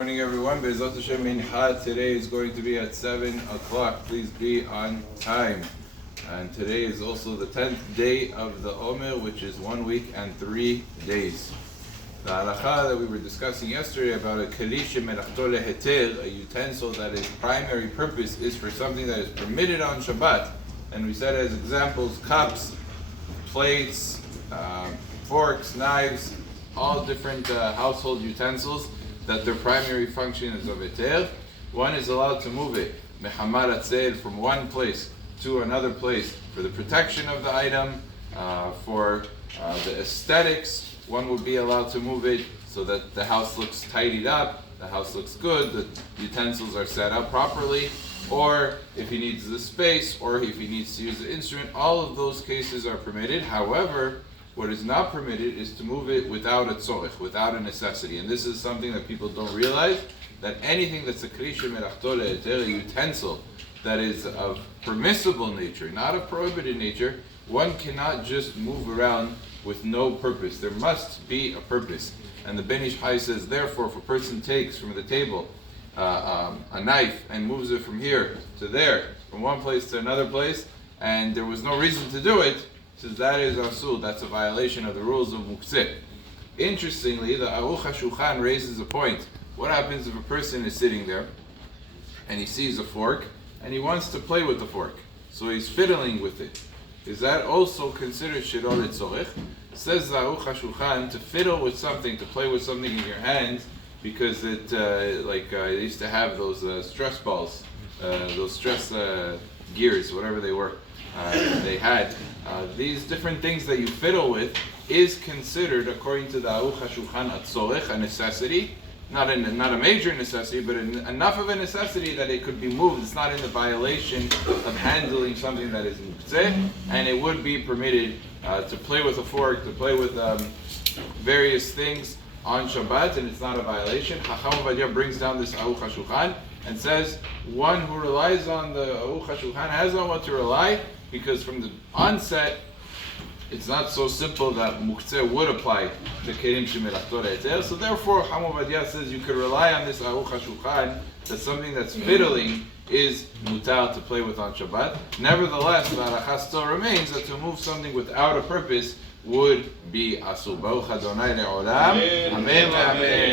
Good morning, everyone. Be'ezrat Hashem Mincha today is going to be at 7 o'clock. Please be on time. And today is also the 10th day of the Omer, which is 1 week and 3 days. The halacha that we were discussing yesterday about a keli shemelachto leheter, a utensil that its primary purpose is for something that is permitted on Shabbat. And we said as examples, cups, plates, forks, knives, all different household utensils that their primary function is of heter. One is allowed to move it mehamar atzel, from one place to another place for the protection of the item, for the aesthetics. One would be allowed to move it so that the house looks tidied up, the house looks good, the utensils are set up properly, or if he needs the space, or if he needs to use the instrument. All of those cases are permitted. However, what is not permitted is to move it without a tzorech, without a necessity. And this is something that people don't realize, that anything that's a kli shemelachto leheter, a utensil that is of permissible nature, not of prohibited nature, one cannot just move around with no purpose. There must be a purpose. And the Ben Ish Chai says, therefore, if a person takes from the table a knife and moves it from here to there, from one place to another place, and there was no reason to do it, says that is asul, that's a violation of the rules of muktze. Interestingly, the Aruch HaShulchan raises a point. What happens if a person is sitting there and he sees a fork and he wants to play with the fork? So he's fiddling with it. Is that also considered shelo letzorech? Says the Aruch HaShulchan, to fiddle with something, to play with something in your hands, because it, they used to have those stress balls, those stress gears, whatever they were. They had these different things that you fiddle with is considered, according to the Aruch HaShulchan, a tzorech, a necessity, not a major necessity, but enough of a necessity that it could be moved. It's not in the violation of handling something that is muktze, and it would be permitted to play with a fork, to play with various things on Shabbat, and it's not a violation. Chacham Ovadia brings down this Aruch HaShulchan and says one who relies on the Aruch HaShulchan has on what to rely, because from the onset it's not so simple that muktze would apply to kelim shemelachto leheter. So therefore, Chacham Ovadia says you could rely on this Aruch HaShulchan that something that's fiddling is mutar to play with on Shabbat. Nevertheless, the halacha still remains that to move something without a purpose would be asur. Baruch Adonai le'olam. Amen. Amen.